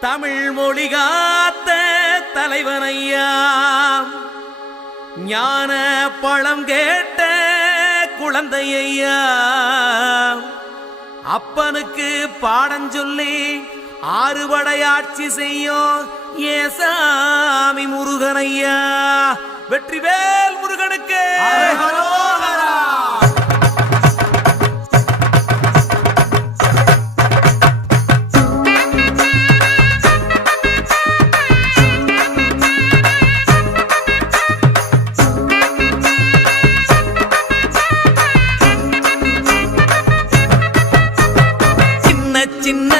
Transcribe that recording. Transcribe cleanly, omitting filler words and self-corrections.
தமிழ் மொழி காத்த தலைவனையா, ஞான பழம் கேட்ட குழந்தையா, அப்பனுக்கு பாடஞ்சொல்லி ஆறுபடையாட்சி செய்யும் ஏசாமி முருகனையா. வெற்றிவேல் முருகனுக்கு சின்ன